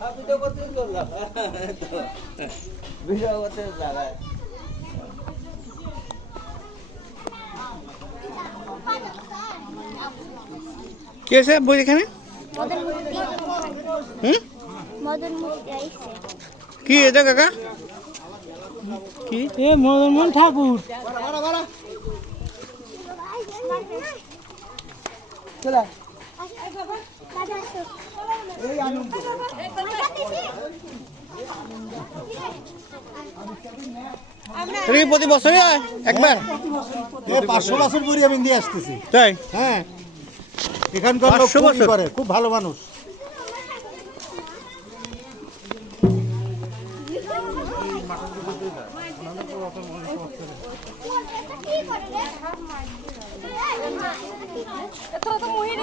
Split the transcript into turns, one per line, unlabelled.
Video করতে চললাম। Video করতে জায়গায়
কি আছে বই এখানে? হুম? কি এটা কাকা? কি?
এ মদন মোহন ঠাকুর। চলা
প্রতি বছরই হয়? একবার?
পাঁচশো বছর পরে আমি নিয়ে আসতেছি।
তাই?
হ্যাঁ। এখানকার লোক
500
খুবই
বছর?
করে খুব ভালো মানুষ।
তোরা তো মহিষ